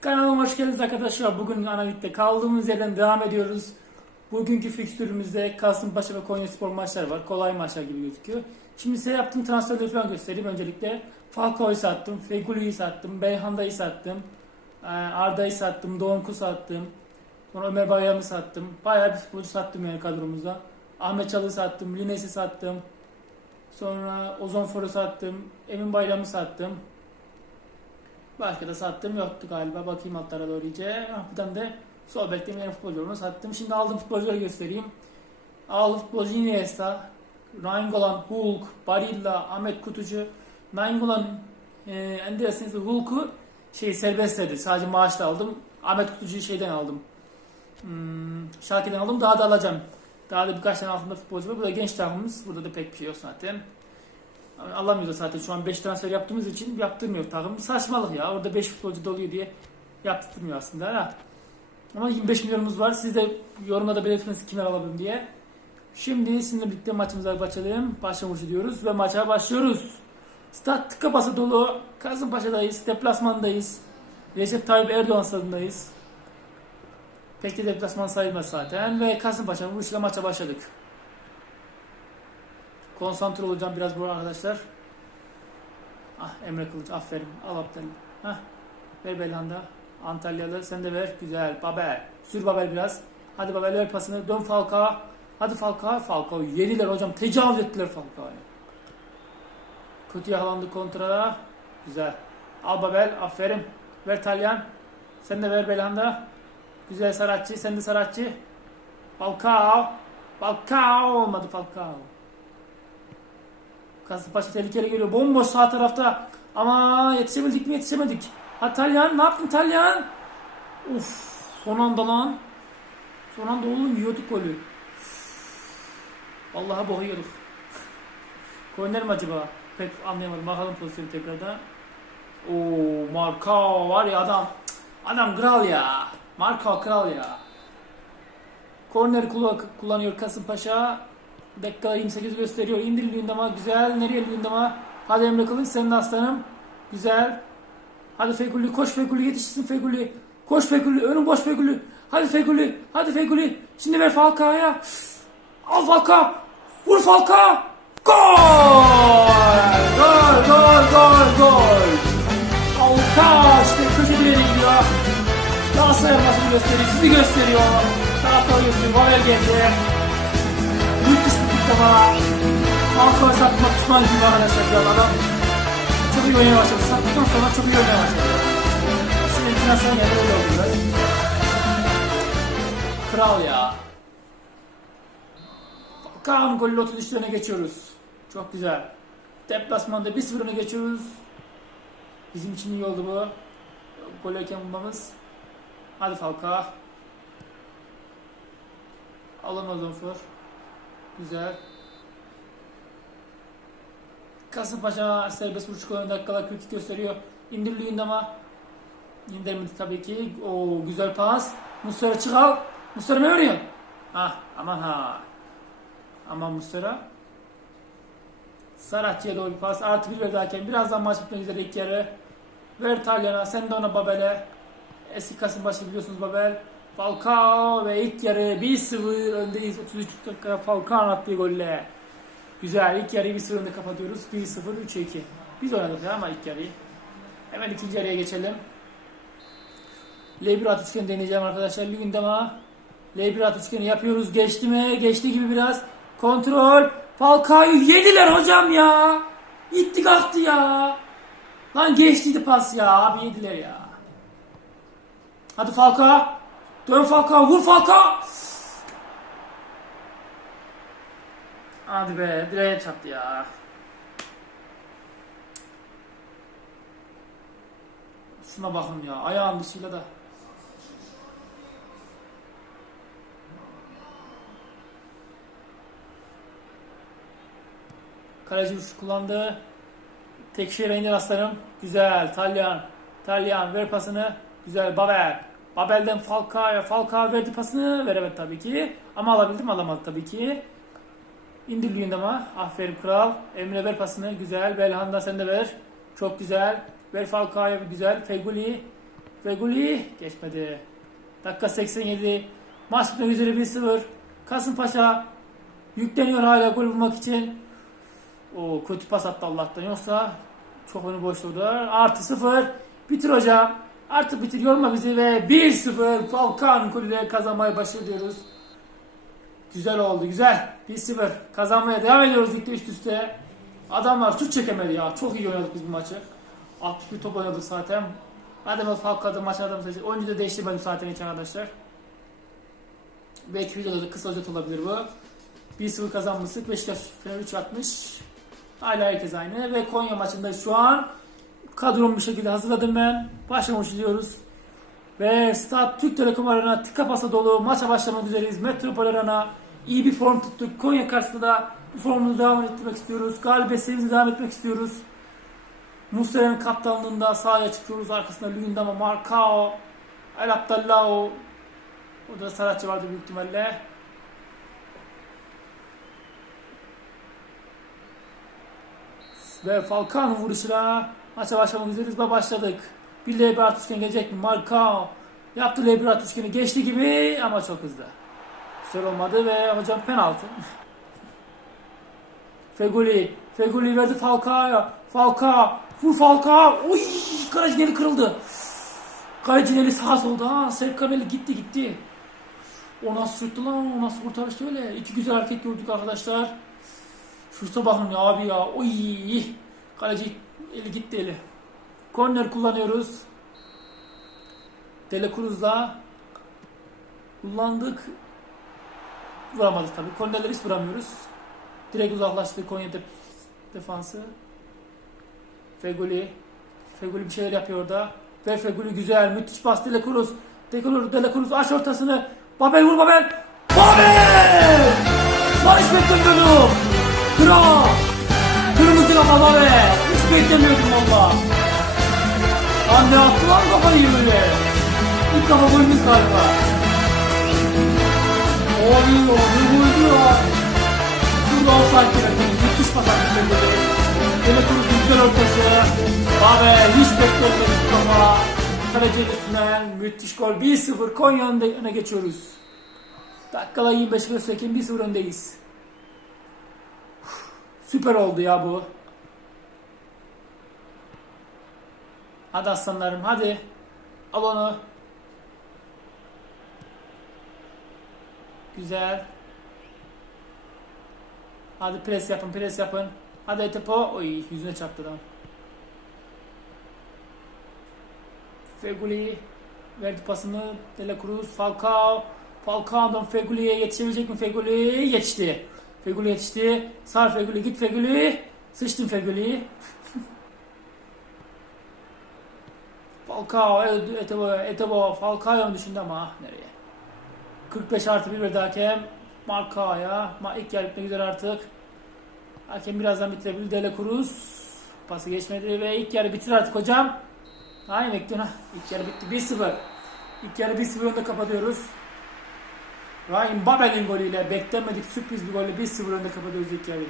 Kanalıma hoş geldiniz arkadaşlar. Bugün analitikte kaldığımız yerden devam ediyoruz. Bugünkü fikstürümüzde Kasımpaşa ve Konyaspor maçları var. Kolay maçlar gibi gözüküyor. Şimdi size yaptığım transferleri falan göstereyim. Öncelikle Falcao'yu sattım, Fegüli'yi sattım, Beyhanda'yı sattım, e, Arda'yı sattım, Doğanku sattım. Sonra Ömer Bayram'ı sattım. Bayağı bir futbolcu sattım yani kadromuzda. Ahmet Çalı sattım, Lines'i sattım. Sonra Ozon For'u sattım, Emin Bayram'ı sattım. Başka da sattım yoktu galiba. Bakayım altlara doğru iyice. Tane de sol beklemeyen futbolcularımı sattım. Şimdi aldığım futbolcuları göstereyim. Aldığım futbolcu Iniesta, Nainggolan, Hulk, Barilla, Ahmet Kutucu. Nainggolan, e, Anderson'ı Hulk'u şey serbestledi. Sadece maaşla aldım. Ahmet Kutucu'yu şeyden aldım. Hmm, Şarkı'dan aldım. Daha da alacağım. Daha da birkaç tane altında futbolcu var. Burada genç takımımız. Burada da pek bir şey yok zaten. Alamıyoruz zaten şu an 5 transfer yaptığımız için yaptırmıyor takım. Saçmalık ya. Orada 5 futbolcu doluyor diye yaptırmıyor aslında. Ha. Ama 25 milyonumuz var. Siz de yorumlarda belirtiniz kime alalım diye. Şimdi sizinle birlikte maçımıza başlayalım. Başlamış diyoruz ve maça başlıyoruz. Stat tıka basa dolu. Kasımpaşa'dayız. Deplasmandayız. Recep Tayyip Erdoğan stadındayız. Pek de deplasman sayılmaz zaten. Ve Kasımpaşa vuruşuyla maça başladık. Konsantre olacağım biraz bu arkadaşlar. Ah Emre Kılıç aferin. Al Abdel. Hah. Ver Belhanda. Antalyalı sen de ver. Güzel. Babel. Sür Babel biraz. Hadi Babel ver pasını. Dön Falcao. Hadi Falcao. Falcao. Yediler hocam. Tecavüz ettiler Falcao'ya. Kötü yakalandı kontrada. Güzel. Al Babel. Aferin. Ver Talyan. Sen de ver Belhanda. Güzel Saratçı. Sen de Saratçı. Falcao. Falcao olmadı Falcao. Kasımpaşa tehlikeli geliyor. Bomboş sağ tarafta. Ama yetişebildik mi yetişemedik. Ha Talyan ne yaptın Talyan? Uf son anda lan. Son anda oğlum yiyorduk golü. Vallahi boğuyorduk. Korner mi acaba? Pek anlayamadım. Bakalım pozisyonu tekrardan. Oo Marka var ya adam. Adam kral ya. Marka kral ya. Korner kullan- kullanıyor Kasımpaşa. Dakika 28 gösteriyor. İndir Lündam'a. Güzel. Nereye Lündam'a? Hadi Emre Kılıç senin aslanım. Güzel. Hadi Feguli. Koş Feguli. Yetişsin Feguli. Koş Feguli. Önün boş Feguli. Hadi Feguli. Hadi Feguli. Şimdi ver Falcao'ya. Al Falcao. Vur Falcao. Gol! Gol, gol, gol, gol. Falcao işte köşe direğine gidiyor. Galatasaray yapmasını gösteriyor. Sizi gösteriyor. Taraftarı gösteriyor. Babel geldi. Müthiş bir kutlama. Falcao satmak pişman gibi arkadaşlar bir adam. Çok iyi oynamaya başladı. Sattıktan sonra çok iyi oynamaya başladı. Şimdi internasyonel yerine öyle oldu biraz. Kral ya. Falcao'nun golü 33 öne geçiyoruz. Çok güzel. Deplasmanda 1-0 öne geçiyoruz. Bizim için iyi oldu bu. Gol erken bulmamız. Hadi Falcao. Alamaz Onfor. Güzel. Kasımpaşa serbest vuruş kullanıyor. Dakikalar 42 gösteriyor. İndiriliyor ama indirmedi tabii ki. O güzel pas. Muslera çıkal. Muslera ne örüyorsun? Ah aman ha. Aman Muslera. Saratçı'ya doğru pas. Artı bir verdi. Birazdan maç bitmek üzere ilk yarı. Ver Talyan'a. Sen de ona Babel'e. Eski Kasımpaşa biliyorsunuz Babel. Falcao ve ilk yarı 1-0 öndeyiz. 33 dakika Falcao attığı golle. Güzel. ilk yarıyı 1-0 önde kapatıyoruz. 1-0 3-2. Biz oynadık ama ilk yarıyı. Hemen ikinci yarıya geçelim. L1 at üçgeni deneyeceğim arkadaşlar. Lündema. L1 at üçgeni yapıyoruz. Geçti mi? Geçti gibi biraz. Kontrol. Falcao'yu yediler hocam ya. Gitti kalktı ya. Lan geçtiydi pas ya. Abi yediler ya. Hadi Falcao. Dön Falcao. Vur Falcao. Hadi be. Direğe çarptı ya. Şuna bakın ya. Ayağın dışıyla da. Kaleci vuruş kullandı. Tek şey iner aslanım. Güzel. Talyan. Talyan ver pasını. Güzel. Babel. Babel'den Falcao'ya. Falcao verdi pasını. Veremedi tabii ki. Ama alabildim mi? Alamadı tabii ki. İndir ama. Aferin kral. Emre ver pasını. Güzel. Belhanda sen de ver. Çok güzel. Ver Falcao'ya güzel. Feguli. Feguli geçmedi. Dakika 87. Maç bitmek üzere 1-0. Kasımpaşa yükleniyor hala gol bulmak için. O kötü pas attı Allah'tan yoksa çok önü boş durdu. Artı 0. Bitir hocam. Artık bitir yorma bizi ve 1-0 Falcao golüyle kazanmayı başarıyoruz. Güzel oldu güzel. 1-0 kazanmaya devam ediyoruz ligde üst üste. Adamlar şut çekemedi ya. Çok iyi oynadık biz bu maçı. 61 top oynadık zaten. Bakalım Falcao'da maç adamı seçecek. Oyuncu da değiştirmedim zaten hiç arkadaşlar. Belki videoda da kısa özet olabilir bu. 1-0 kazanmıştık. Beşiktaş Fener 3 atmış. Hala herkes aynı. Ve Konya maçında şu an kadromu bir şekilde hazırladım ben. Başlamış diyoruz. Ve Stad Türk Telekom Arena tıka basa dolu. Maça başlamak üzereyiz. Metropol Arena iyi bir form tuttuk. Konya karşısında da bu formunu devam ettirmek istiyoruz. Galibiyet serimizi devam etmek istiyoruz. Muslera'nın kaptanlığında sahaya çıkıyoruz. Arkasında Luyendama, Marcao, El Abdallao. Orada da Saratçı vardı büyük ihtimalle. Ve Falcao vuruşuyla maça başlamak üzereyiz ve başladık. Bir L1 at üçgeni gelecek mi? Marcao yaptı L1 at üçgeni geçti gibi ama çok hızlı. Güzel olmadı ve hocam penaltı. Feguli. Feguli verdi Falcao'ya. Falcao. Vur Falcao. Uy, kalecinin eli kırıldı. Kalecinin eli sağa solda. Ha, Serkan eli gitti gitti. O nasıl şuttu lan? O nasıl kurtarıştı öyle? İki güzel hareket gördük arkadaşlar. Şursa bakın ya abi ya. Oy. Kaleci eli gitti eli. Korner kullanıyoruz. Dele Cruz'la kullandık. Vuramadık tabii. Kornerleri hiç vuramıyoruz. Direkt uzaklaştı Konya def- defansı. Feguli. Feguli bir şeyler yapıyor orada. Ve Feguli güzel. Müthiş pas Dele Cruz. Dele Cruz, Dele Cruz aç ortasını. Babel vur Babel. Babel! Hiç beklemiyordum. Kral. Kırmızı kafa Babel. Beklemiyordum valla. Lan ne attı lan kafayı böyle. İlk kafa golümüz galiba. Oy oy oy ya. Şurada offside yönetimi. Müthiş pas attı Feguli. Dele Cruz'un güzel ortası. Babel hiç beklemedik kafa. Kalecinin üstünden müthiş gol. 1-0 Konya önde, öne geçiyoruz. Dakikalar 25 gösterirken 1-0 öndeyiz. Süper oldu ya bu. Hadi aslanlarım hadi. Al onu. Güzel. Hadi pres yapın pres yapın. Hadi Etepo. Oy yüzüne çarptı adam. Feguli verdi pasını. Dela Cruz, Falcao. Falcao'dan Feguli'ye yetişebilecek mi Feguli? Yetişti. Feguli yetişti. Sar Feguli, git Feguli. Sıçtın Feguli. Falcao, Etebo, Etebo, Falcao'nun dışında ama nereye? 45 artı 1 verdi hakem. Marcao'ya. Ma ilk yer bitmek üzere artık. Hakem birazdan bitirebilir. Dela Cruz. Pası geçmedi ve ilk yarı bitir artık hocam. Aynı bekliyorsun ha. İlk yarı bitti. 1-0. İlk yarı 1-0 önde kapatıyoruz. Ryan Babel'in golüyle beklenmedik sürpriz bir golle 1-0 önde kapatıyoruz ilk yarıyı.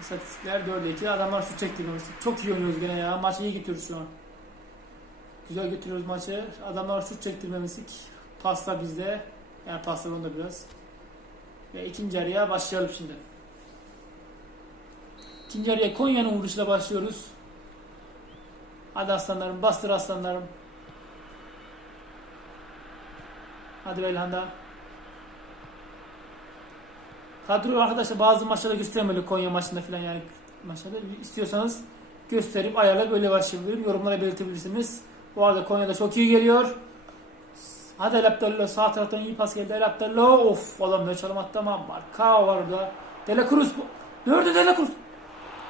İstatistikler 4'e 2. Adamlar şut çektirmemiz. Çok iyi oynuyoruz gene ya. Maçı iyi gidiyoruz şu an. Güzel götürüyoruz maçı. Adamlar şut çektirmemiştik. Pasla bizde. Yani paslar onda biraz. Ve ikinci yarıya başlayalım şimdi. İkinci yarıya Konya'nın vuruşuyla başlıyoruz. Hadi aslanlarım, bastır aslanlarım. Hadi Belhanda. Kadro arkadaşlar bazı maçlarda göstermeli Konya maçında falan yani maçlarda istiyorsanız gösterip ayarlayıp öyle başlayabilirim. Yorumlara belirtebilirsiniz. Bu arada Konya'da çok iyi geliyor. Hadi El Abdello sağ taraftan iyi pas geldi El Abdello. Of adam ne çalım attı ama Marka var orada. Dela Cruz. Nerede Dela Cruz?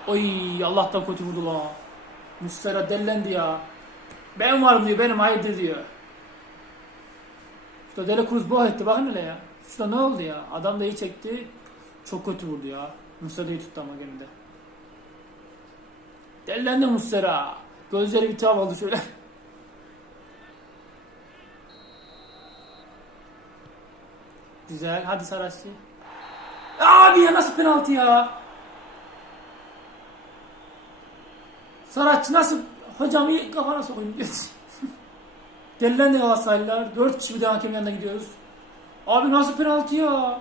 Oy Allah'tan kötü vurdu lan. Muslera dellendi ya. Ben varım diyor benim hayırdır diyor. Şurada Dela Cruz bu etti bakın hele ya. Şurada ne oldu ya? Adam da iyi çekti. Çok kötü vurdu ya. Muslera iyi tuttu ama gene de. Dellendi Muslera. Gözleri bir tuhaf oldu şöyle. Güzel. Hadi Saraççı. Abi ya nasıl penaltı ya? Saratçı nasıl Hocam iyi kafana sokayım. Delilendi Galatasaraylılar. 4 kişi bir de hakemin yanına gidiyoruz. Abi nasıl penaltı ya?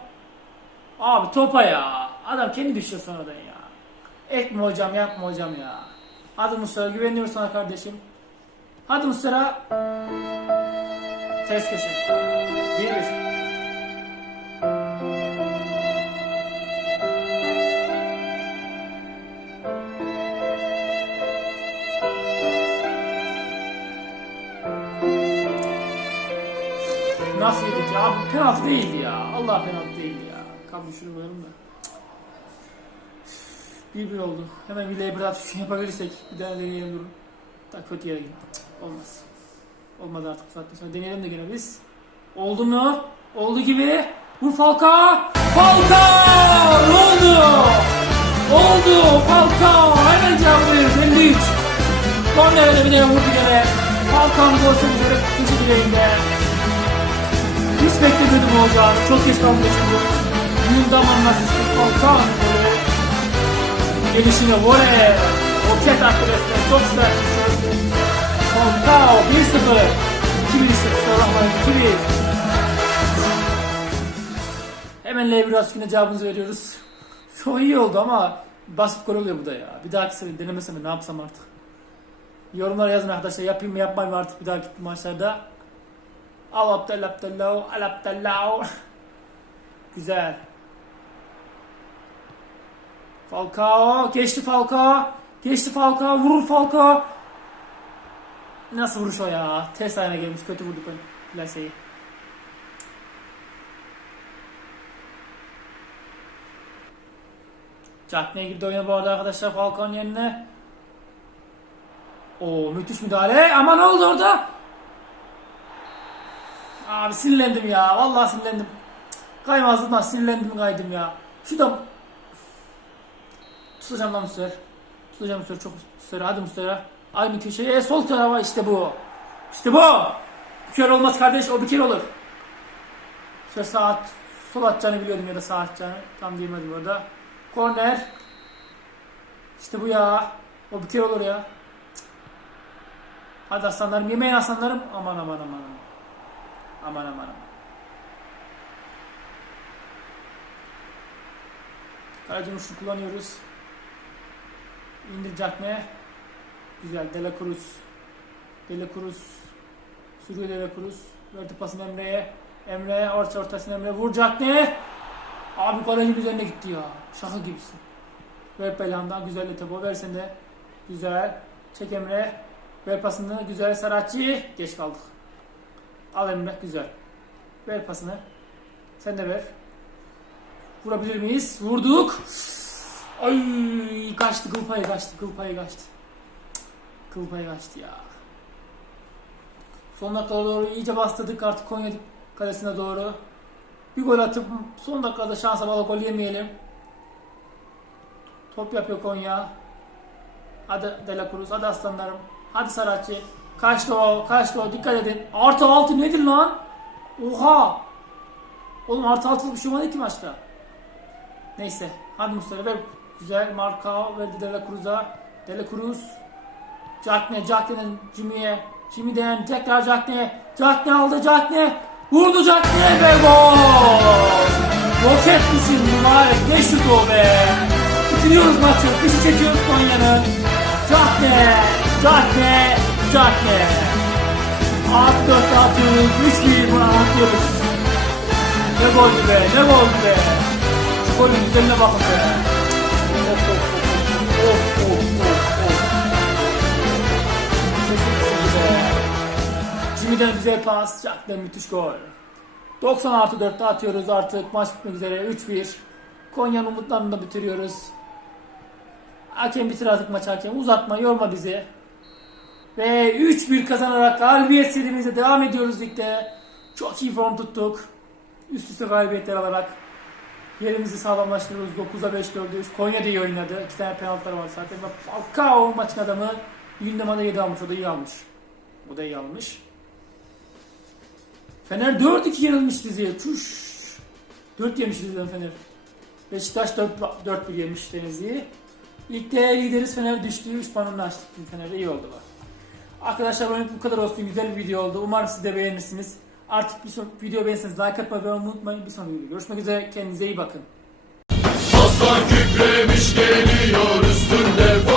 Abi topa ya. Adam kendi düşüyor sonradan ya. Ekme hocam yapma hocam ya. Hadi Mustafa güveniyoruz sana kardeşim. Hadi Mustafa. Ters köşe. 1-1. Nasıl yedik ya? Penaltı değildi ya. Allah penaltı değildi ya. Şunu koyalım da. Bir bir oldu. Hemen bir şunu yapabilirsek bir daha deneyelim durum. Daha kötü yere. Cık, Olmaz. Olmadı artık bu sonra. Deneyelim de gene biz. Oldu mu? Oldu gibi. Vur Falcao! Falcao! Ne oldu? Oldu! Falcao! Hemen cevap veriyoruz. 53. Korner'e bir de vurdu gene. Falcao'nun gol sonucu ikinci direğinde. Hiç beklemiyordum olacağını. Çok geç kalmıştım asisti Falcao golü. Gelişine voley. Roket attı resmen. Çok sert bir şut. Falcao 1-0. 2-1 işte kusura bakmayın. 2-1. Hemen L1 aşkına cevabımızı veriyoruz. Çok iyi oldu ama basit gol oluyor bu da ya. Bir dahaki sefer denemesem de ne yapsam artık. Yorumlara yazın arkadaşlar yapayım mı yapmayayım artık bir dahaki maçlarda. Al Abdel Abdellahu, al Abdellahu. Güzel. Falcao, geçti Falcao. Geçti Falcao, vurur Falcao. Nasıl vuruş o ya? Ters ayağına gelmiş, kötü vurduk ben plaseyi. Cagney girdi oyuna bu arada arkadaşlar Falcao'nun yerine. Oo müthiş müdahale. Ama ne oldu orada? Abi sinirlendim ya. Vallahi sinirlendim. Kaymazdım sinirlendim kaydım ya. Şu da tutacağım lan Mustafa. Tutacağım Mustafa çok Mustafa. Hadi Mustafa. Aynı köşeye sol tarafa işte bu. İşte bu. Bir kere olmaz kardeş o bir kere olur. Şöyle sağ at, sol atacağını biliyordum ya da sağ atacağını. Tam diyemedim orada. Korner. İşte bu ya. O bir kere olur ya. Hadi aslanlarım yemeyin aslanlarım. Aman aman aman aman. Aman aman aman. Kaleci muşu kullanıyoruz. İndirecek mi? Güzel. Dela Cruz. Dela Cruz. Sürüyor Dela. Verdi pasını Emre'ye. Emre orta ortasına Emre vuracak ne? Abi kalecinin üzerine gitti ya. Şaka gibisin. Ver Belhan'dan güzel topu versen de. Güzel. Çek Emre. Ver pasını. Güzel Saratçı. Geç kaldık. Al Emre. Güzel. Ver pasını. Sen de ver. Vurabilir miyiz? Vurduk. Ay kaçtı kıl payı kaçtı kıl payı kaçtı. Kıl payı kaçtı ya. Son dakikada doğru iyice bastırdık artık Konya kalesine doğru. Bir gol atıp son dakikada şansa bala gol yemeyelim. Top yapıyor Konya. Hadi Dela hadi aslanlarım. Hadi Saratçı. Kaçtı o, kaçtı o. Dikkat edin. Artı altı nedir lan? Oha! Oğlum artı altı bir şey olmadı ki maçta. Neyse. Hadi Mustafa ver. Güzel. Marka verdi Dela Cruz'a. Dela Cruz. Cagney. Cagney'den Jimmy'ye. Jimmy'den tekrar Cagney. Cagney aldı Cagney. Vurdu Cagney ve gol. Roket misin mübarek? Ne şut o be. Bitiriyoruz maçı. Fişi çekiyoruz Konya'nın. Cagney. Cagney. Cagney. Artı 4 atıyoruz. 3-1 buna atıyoruz. Ne goldü be. Ne goldü be. Şu golün güzeline bakın be. Jimmy'den güzel pas. Jack'den müthiş gol. 90 artı 4'te atıyoruz artık. Maç bitmek üzere 3-1. Konya'nın umutlarını da bitiriyoruz. Hakem bitir artık maç hakem. Uzatma yorma bizi. Ve 3-1 kazanarak galibiyet serimize devam ediyoruz ligde. Çok iyi form tuttuk. Üst üste galibiyetler alarak yerimizi sağlamlaştırıyoruz. 9'a 5 4'e 3. Konya da iyi oynadı. 2 tane penaltıları var zaten. Falcao maçın adamı. Gündemada 7 almış. O da iyi almış. O da iyi almış. Fener 4-2 yenilmiş diziye. Tuş. 4 yemiş diziden Fener. Beşiktaş 4-1 yemiş Denizli'yi. Ligde lideriz Fener düştü. 3 puanını açtık Fener'de iyi oldu bak. Arkadaşlar bugün bu kadar olsun. Güzel bir video oldu. Umarım siz de beğenirsiniz. Artık bir son video beğenirseniz like atmayı ve unutmayın. Bir sonraki videoda görüşmek üzere. Kendinize iyi bakın. Aslan kükremiş geliyor üstüne